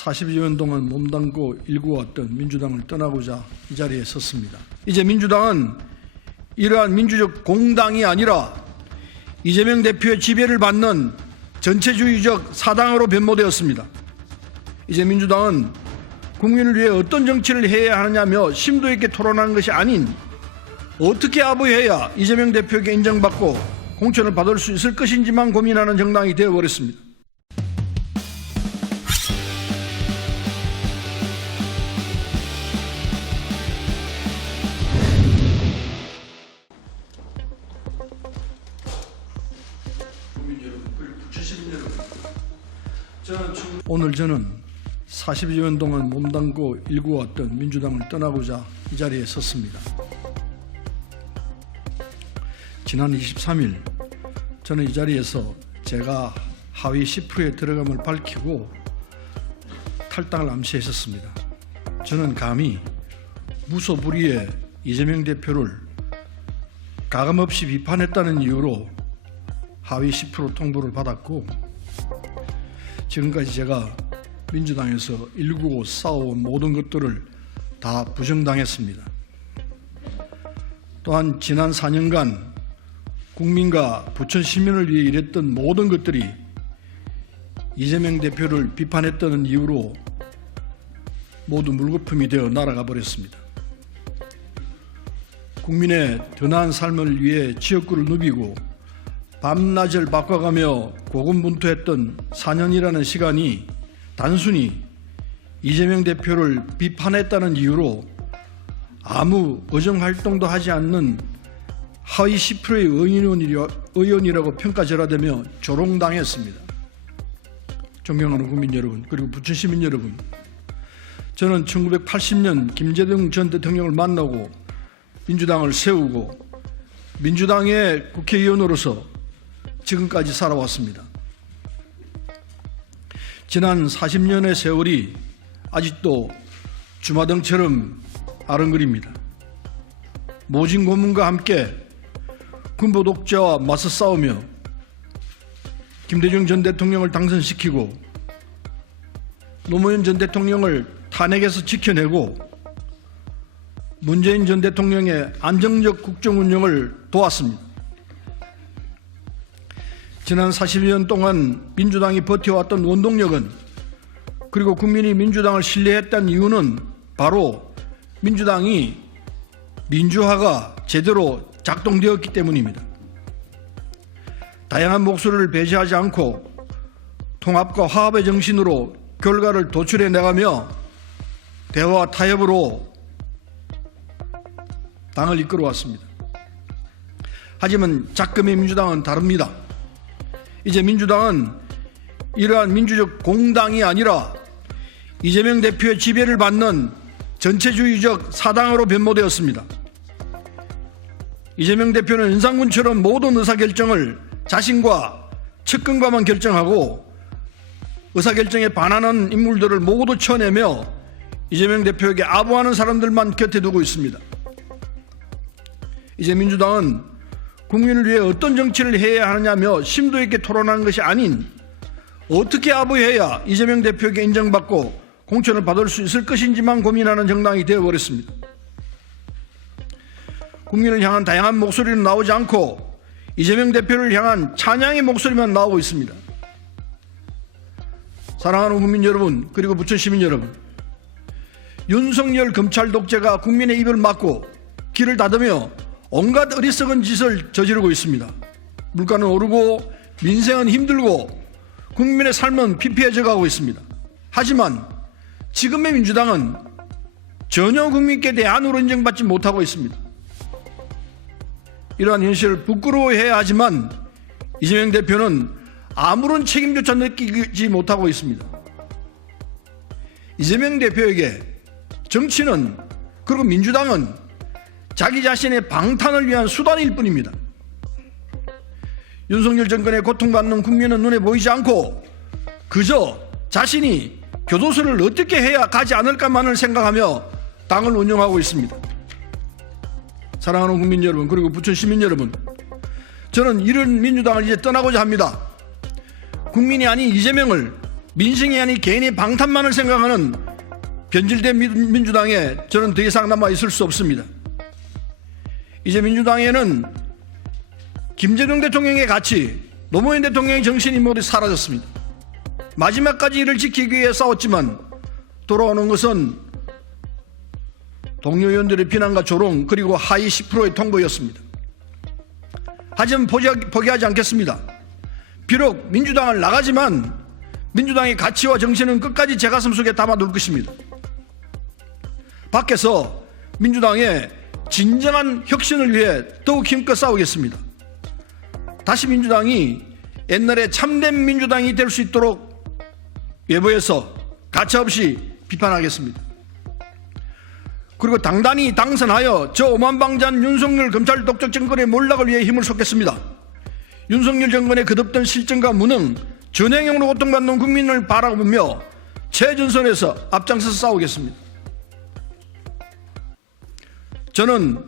40여 년 동안 몸담고 일구어왔던 민주당을 떠나고자 이 자리에 섰습니다. 이제 민주당은 이러한 민주적 공당이 아니라 이재명 대표의 지배를 받는 전체주의적 사당으로 변모되었습니다. 이제 민주당은 국민을 위해 어떤 정치를 해야 하느냐며 심도 있게 토론하는 것이 아닌 어떻게 아부해야 이재명 대표에게 인정받고 공천을 받을 수 있을 것인지만 고민하는 정당이 되어버렸습니다. 오늘 저는 40여 년 동안 몸담고 일구어왔던 민주당을 떠나고자 이 자리에 섰습니다. 지난 23일 저는 이 자리에서 제가 하위 10%에 들어감을 밝히고 탈당을 암시했었습니다. 저는 감히 무소불위에 이재명 대표를 가감없이 비판했다는 이유로 하위 10% 통보를 받았고, 지금까지 제가 민주당에서 일구고 싸워온 모든 것들을 다 부정당했습니다. 또한 지난 4년간 국민과 부천 시민을 위해 일했던 모든 것들이 이재명 대표를 비판했다는 이유로 모두 물거품이 되어 날아가 버렸습니다. 국민의 더 나은 삶을 위해 지역구를 누비고 밤낮을 바꿔가며 고군분투했던 4년이라는 시간이 단순히 이재명 대표를 비판했다는 이유로 아무 의정활동도 하지 않는 하위 10%의 의원이라고 평가절하되며 조롱당했습니다. 존경하는 국민 여러분, 그리고 부천 시민 여러분, 저는 1980년 김대중 전 대통령을 만나고 민주당을 세우고 민주당의 국회의원으로서 지금까지 살아왔습니다. 지난 40년의 세월이 아직도 주마등처럼 아른거립니다. 모진 고문과 함께 군부 독재와 맞서 싸우며 김대중 전 대통령을 당선시키고 노무현 전 대통령을 탄핵에서 지켜내고 문재인 전 대통령의 안정적 국정 운영을 도왔습니다. 지난 40년 동안 민주당이 버텨왔던 원동력은, 그리고 국민이 민주당을 신뢰했던 이유는 바로 민주당이 민주화가 제대로 작동되었기 때문입니다. 다양한 목소리를 배제하지 않고 통합과 화합의 정신으로 결과를 도출해 나가며 대화와 타협으로 당을 이끌어왔습니다. 하지만 작금의 민주당은 다릅니다. 이제 민주당은 이러한 민주적 공당이 아니라 이재명 대표의 지배를 받는 전체주의적 사당으로 변모되었습니다. 이재명 대표는 윤상군처럼 모든 의사결정을 자신과 측근과만 결정하고 의사결정에 반하는 인물들을 모두 쳐내며 이재명 대표에게 아부하는 사람들만 곁에 두고 있습니다. 이제 민주당은 국민을 위해 어떤 정치를 해야 하느냐며 심도 있게 토론하는 것이 아닌 어떻게 아부해야 이재명 대표에게 인정받고 공천을 받을 수 있을 것인지만 고민하는 정당이 되어버렸습니다. 국민을 향한 다양한 목소리는 나오지 않고 이재명 대표를 향한 찬양의 목소리만 나오고 있습니다. 사랑하는 국민 여러분, 그리고 부천 시민 여러분, 윤석열 검찰 독재가 국민의 입을 막고 길을 닫으며 온갖 어리석은 짓을 저지르고 있습니다. 물가는 오르고 민생은 힘들고 국민의 삶은 피폐해져 가고 있습니다. 하지만 지금의 민주당은 전혀 국민께 대안으로 인정받지 못하고 있습니다. 이러한 현실을 부끄러워해야 하지만 이재명 대표는 아무런 책임조차 느끼지 못하고 있습니다. 이재명 대표에게 정치는, 그리고 민주당은 자기 자신의 방탄을 위한 수단일 뿐입니다. 윤석열 정권에 고통받는 국민은 눈에 보이지 않고 그저 자신이 교도소를 어떻게 해야 가지 않을까만을 생각하며 당을 운영하고 있습니다. 사랑하는 국민 여러분, 그리고 부천 시민 여러분, 저는 이런 민주당을 이제 떠나고자 합니다. 국민이 아닌 이재명을 민생이 아닌 개인의 방탄만을 생각하는 변질된 민주당에 저는 더 이상 남아 있을 수 없습니다. 이제 민주당에는 김대중 대통령의 가치, 노무현 대통령의 정신이 모두 사라졌습니다. 마지막까지 이를 지키기 위해 싸웠지만 돌아오는 것은 동료 의원들의 비난과 조롱 그리고 하위 10%의 통보였습니다. 하지만 포기하지 않겠습니다. 비록 민주당을 나가지만 민주당의 가치와 정신은 끝까지 제 가슴 속에 담아둘 것입니다. 밖에서 민주당의 진정한 혁신을 위해 더욱 힘껏 싸우겠습니다. 다시 민주당이 옛날에 참된 민주당이 될 수 있도록 외부에서 가차없이 비판하겠습니다. 그리고 당단히 당선하여 저 오만방자한 윤석열 검찰 독재 정권의 몰락을 위해 힘을 쏟겠습니다. 윤석열 정권의 끝없던 실정과 무능, 전횡형으로 고통받는 국민을 바라보며 최전선에서 앞장서서 싸우겠습니다. 저는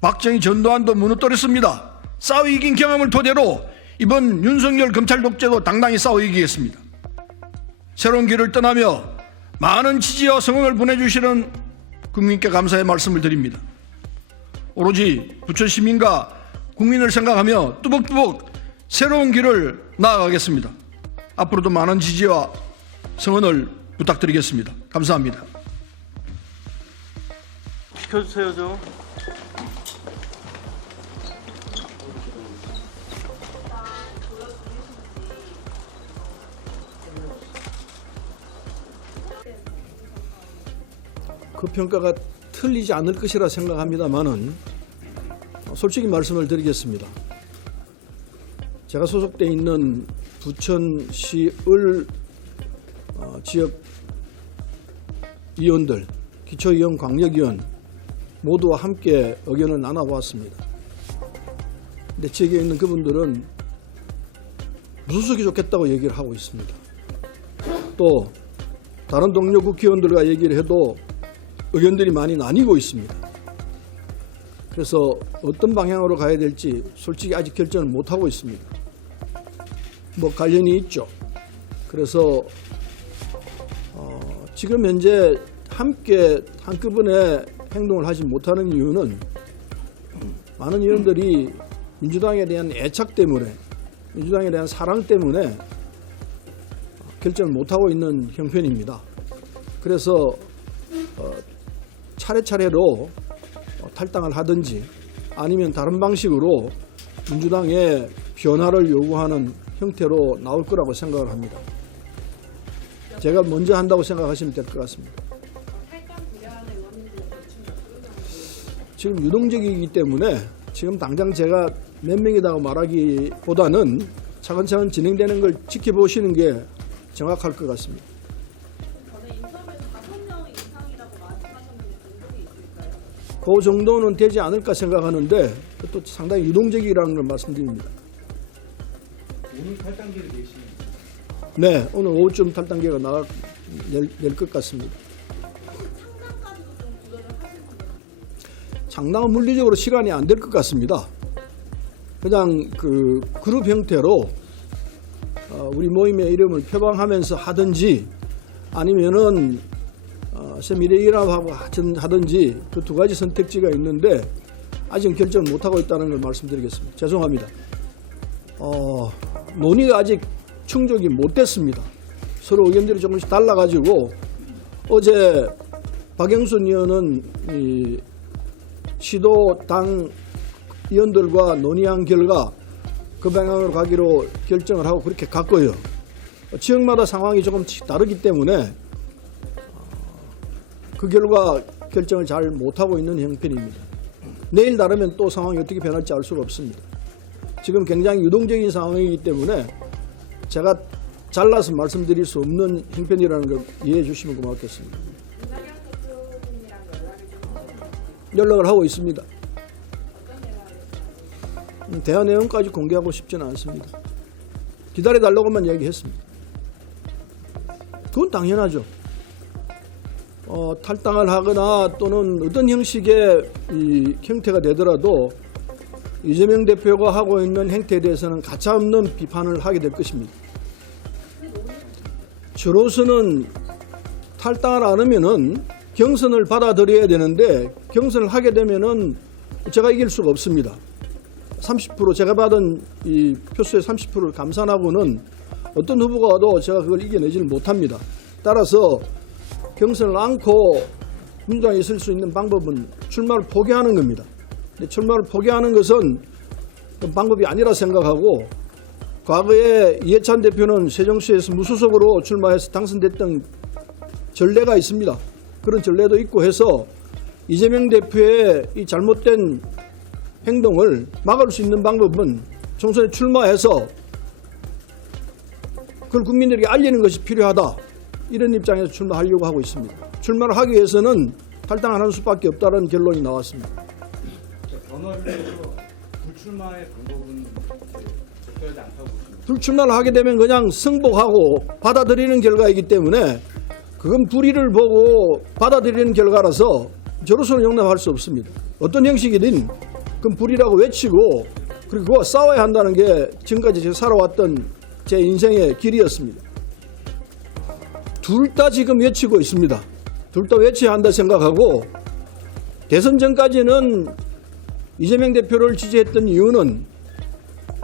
박정희 전두환도 무너뜨렸습니다. 싸워 이긴 경험을 토대로 이번 윤석열 검찰 독재도 당당히 싸워 이기겠습니다. 새로운 길을 떠나며 많은 지지와 성원을 보내주시는 국민께 감사의 말씀을 드립니다. 오로지 부천 시민과 국민을 생각하며 뚜벅뚜벅 새로운 길을 나아가겠습니다. 앞으로도 많은 지지와 성원을 부탁드리겠습니다. 감사합니다. 비켜주세요 좀. 그 평가가 틀리지 않을 것이라 생각합니다만은 솔직히 말씀을 드리겠습니다. 제가 소속돼 있는 부천시의 지역 위원들, 기초위원, 광역위원 모두와 함께 의견을 나눠보았습니다. 근데 지역에 있는 그분들은 무소속이 좋겠다고 얘기를 하고 있습니다. 또 다른 동료 국회의원들과 얘기를 해도 의견들이 많이 나뉘고 있습니다. 그래서 어떤 방향으로 가야 될지 솔직히 아직 결정을 못하고 있습니다. 뭐 관련이 있죠. 그래서 지금 현재 함께 한꺼번에 행동을 하지 못하는 이유는 많은 의원들이 민주당에 대한 애착 때문에, 민주당에 대한 사랑 때문에 결정을 못하고 있는 형편입니다. 그래서 차례차례로 탈당을 하든지 아니면 다른 방식으로 민주당의 변화를 요구하는 형태로 나올 거라고 생각을 합니다. 제가 먼저 한다고 생각하시면 될 것 같습니다. 지금 유동적이기 때문에 지금 당장 제가 몇 명이라고 말하기보다는 차근차근 진행되는 걸 지켜보시는 게 정확할 것 같습니다. 그 정도는 되지 않을까 생각하는데 또 상당히 유동적이라는 걸 말씀드립니다. 오늘 탈당기를 내시는 거죠? 네, 오늘 오후쯤 탈당기가 낼 것 같습니다. 상당한 물리적으로 시간이 안 될 것 같습니다. 그냥 그 그룹 형태로 우리 모임의 이름을 표방하면서 하든지 아니면은 새미래연합하고 하든지 그 두 가지 선택지가 있는데 아직 결정을 못하고 있다는 걸 말씀드리겠습니다. 죄송합니다. 논의가 아직 충족이 못 됐습니다. 서로 의견들이 조금씩 달라가지고 어제 박영순 의원은 이 시도 당 의원들과 논의한 결과 그 방향으로 가기로 결정을 하고 그렇게 갔고요. 지역마다 상황이 조금씩 다르기 때문에 그 결과 결정을 잘 못하고 있는 형편입니다. 내일 다르면 또 상황이 어떻게 변할지 알 수가 없습니다. 지금 굉장히 유동적인 상황이기 때문에 제가 잘라서 말씀드릴 수 없는 형편이라는 걸 이해해 주시면 고맙겠습니다. 연락을 하고 있습니다. 대화 내용까지 공개하고 싶지는 않습니다. 기다려달라고만 얘기했습니다. 그건 당연하죠. 탈당을 하거나 또는 어떤 형식의 이 형태가 되더라도 이재명 대표가 하고 있는 행태에 대해서는 가차없는 비판을 하게 될 것입니다. 저로서는 탈당을 안 하면은 경선을 받아들여야 되는데 경선을 하게 되면은 제가 이길 수가 없습니다. 30% 제가 받은 이 표수의 30%를 감산하고는 어떤 후보가 와도 제가 그걸 이겨내지를 못합니다. 따라서 경선을 않고 민주당에 있을 수 있는 방법은 출마를 포기하는 겁니다. 근데 출마를 포기하는 것은 방법이 아니라 생각하고 과거에 이해찬 대표는 세종시에서 무소속으로 출마해서 당선됐던 전례가 있습니다. 그런 전례도 있고 해서 이재명 대표의 이 잘못된 행동을 막을 수 있는 방법은 총선에 출마해서 그걸 국민들에게 알리는 것이 필요하다. 이런 입장에서 출마하려고 하고 있습니다. 출마를 하기 위해서는 탈당을 하는 수밖에 없다는 결론이 나왔습니다. 변화를 위해서 불출마의 방법은 적절하지 않다고 보십니까? 불출마를 하게 되면 그냥 승복하고 받아들이는 결과이기 때문에 그건 불의를 보고 받아들이는 결과라서 저로서는 용납할 수 없습니다. 어떤 형식이든 그건 불의라고 외치고 그리고 그와 싸워야 한다는 게 지금까지 제가 살아왔던 제 인생의 길이었습니다. 둘 다 지금 외치고 있습니다. 둘 다 외쳐야 한다 생각하고 대선 전까지는 이재명 대표를 지지했던 이유는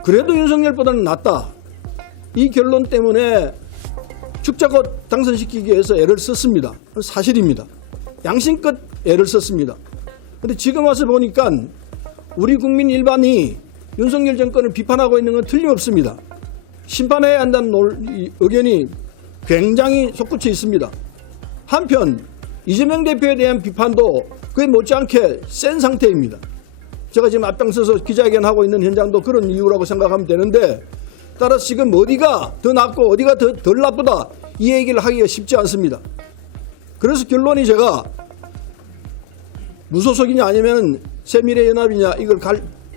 그래도 윤석열보다는 낫다. 이 결론 때문에 죽자고 당선시키기 위해서 애를 썼습니다. 사실입니다. 양심껏 애를 썼습니다. 그런데 지금 와서 보니까 우리 국민 일반이 윤석열 정권을 비판하고 있는 건 틀림없습니다. 심판해야 한다는 의견이 굉장히 솟구쳐 있습니다. 한편 이재명 대표에 대한 비판도 그에 못지않게 센 상태입니다. 제가 지금 앞장서서 기자회견하고 있는 현장도 그런 이유라고 생각하면 되는데 따라서 지금 어디가 더 낫고 어디가 덜 나쁘다 이 얘기를 하기가 쉽지 않습니다. 그래서 결론이 제가 무소속이냐 아니면 새미래연합이냐 이걸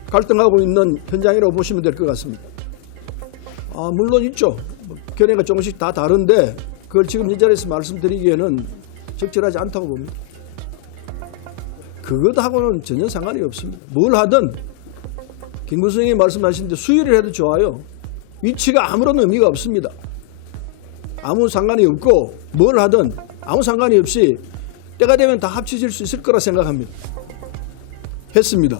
갈등하고 있는 현장이라고 보시면 될 것 같습니다. 물론 있죠. 견해가 조금씩 다 다른데 그걸 지금 이 자리에서 말씀드리기에는 적절하지 않다고 봅니다. 그것하고는 전혀 상관이 없습니다. 뭘 하든 김구성이 말씀하신 데 수위를 해도 좋아요. 위치가 아무런 의미가 없습니다. 아무 상관이 없고 뭘 하든 아무 상관이 없이 때가 되면 다 합쳐질 수 있을 거라 생각합니다. 했습니다.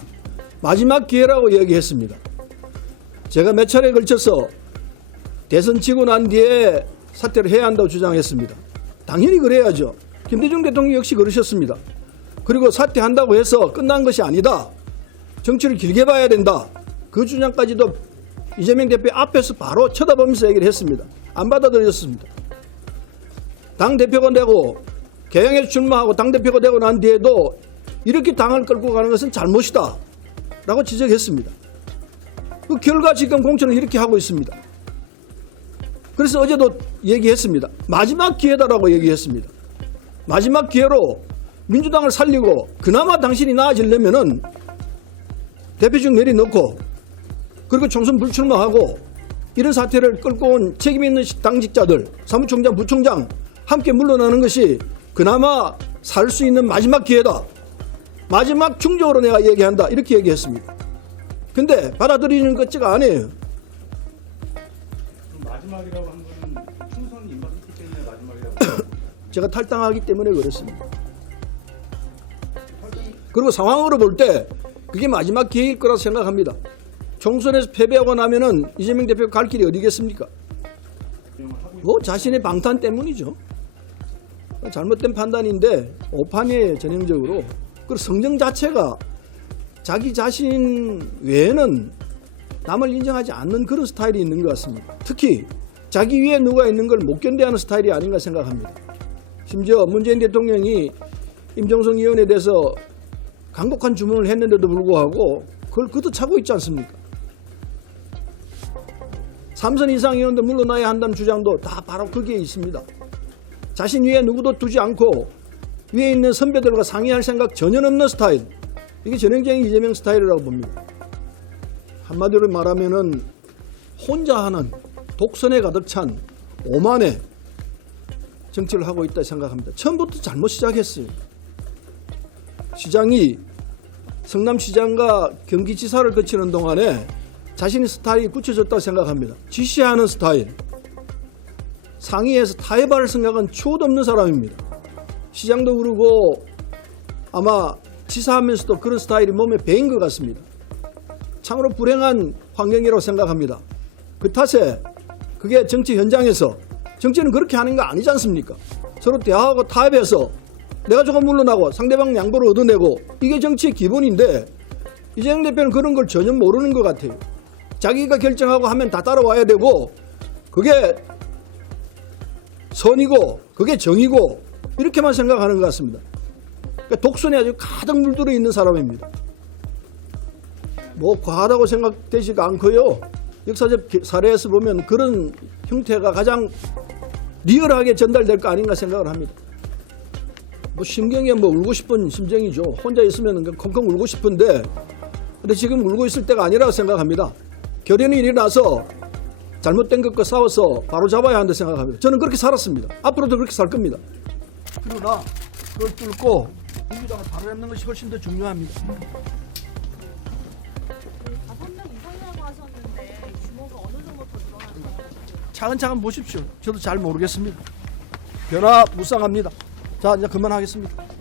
마지막 기회라고 얘기했습니다. 제가 몇 차례에 걸쳐서 대선 치고 난 뒤에 사퇴를 해야 한다고 주장했습니다. 당연히 그래야죠. 김대중 대통령 역시 그러셨습니다. 그리고 사퇴한다고 해서 끝난 것이 아니다. 정치를 길게 봐야 된다. 그 주장까지도 이재명 대표 앞에서 바로 쳐다보면서 얘기를 했습니다. 안 받아들였습니다. 당대표가 되고 개항에서 출마하고 당대표가 되고 난 뒤에도 이렇게 당을 끌고 가는 것은 잘못이다 라고 지적했습니다. 그 결과 지금 공천을 이렇게 하고 있습니다. 그래서 어제도 얘기했습니다. 마지막 기회다라고 얘기했습니다. 마지막 기회로 민주당을 살리고 그나마 당신이 나아지려면은 대표직 내려놓고 그리고 총선 불출마하고 이런 사태를 끌고 온 책임 있는 당직자들, 사무총장, 부총장 함께 물러나는 것이 그나마 살 수 있는 마지막 기회다. 마지막 충적으로 내가 얘기한다. 이렇게 얘기했습니다. 근데 받아들이는 것지가 아니에요. 마지막이라고 한 거는 총선 임박했기 때문에 마지막이라고. 제가 탈당하기 때문에 그렇습니다. 그리고 상황으로 볼 때 그게 마지막 기회일 거라고 생각합니다. 총선에서 패배하고 나면은 이재명 대표가 갈 길이 어디겠습니까? 뭐 자신의 방탄 때문이죠. 잘못된 판단인데 오판이에요. 전형적으로. 그리고 성정 자체가 자기 자신 외에는 남을 인정하지 않는 그런 스타일이 있는 것 같습니다. 특히 자기 위에 누가 있는 걸 못 견뎌하는 스타일이 아닌가 생각합니다. 심지어 문재인 대통령이 임종석 의원에 대해서 강력한 주문을 했는데도 불구하고 그걸 걷어차고 있지 않습니까? 3선 이상 의원도 물러나야 한다는 주장도 다 바로 거기에 있습니다. 자신 위에 누구도 두지 않고 위에 있는 선배들과 상의할 생각 전혀 없는 스타일. 이게 전형적인 이재명 스타일이라고 봅니다. 한마디로 말하면은 혼자 하는 독선에 가득 찬 오만의 정치를 하고 있다 생각합니다. 처음부터 잘못 시작했어요. 시장이 성남시장과 경기지사를 거치는 동안에 자신의 스타일이 굳혀졌다고 생각합니다. 지시하는 스타일. 상의해서 타협할 생각은 추호도 없는 사람입니다. 시장도 그러고 아마 지사하면서도 그런 스타일이 몸에 배인 것 같습니다. 참으로 불행한 환경이라고 생각합니다. 그 탓에 그게 정치 현장에서 정치는 그렇게 하는 거 아니지 않습니까? 서로 대화하고 타협해서 내가 조금 물러나고 상대방 양보를 얻어내고 이게 정치의 기본인데 이재명 대표는 그런 걸 전혀 모르는 것 같아요. 자기가 결정하고 하면 다 따라와야 되고 그게 선이고 그게 정이고 이렇게만 생각하는 것 같습니다. 그러니까 독선에 아주 가득 물들어 있는 사람입니다. 뭐 과하다고 생각되지가 않고요. 역사적 사례에서 보면 그런 형태가 가장 리얼하게 전달될 거 아닌가 생각을 합니다. 뭐 심경에 뭐 울고 싶은 심정이죠. 혼자 있으면 콩콩 울고 싶은데 근데 지금 울고 있을 때가 아니라고 생각합니다. 결연이 일어나서 잘못된 것과 싸워서 바로 잡아야 한다고 생각합니다. 저는 그렇게 살았습니다. 앞으로도 그렇게 살 겁니다. 그러나 그걸 뚫고 민주당을 바로 잡는 것이 훨씬 더 중요합니다. 5명 이상이라고 하셨는데 규모가 어느 정도 더 늘어날까요? 차근차근 보십시오. 저도 잘 모르겠습니다. 변화 무쌍합니다. 자, 이제 그만하겠습니다.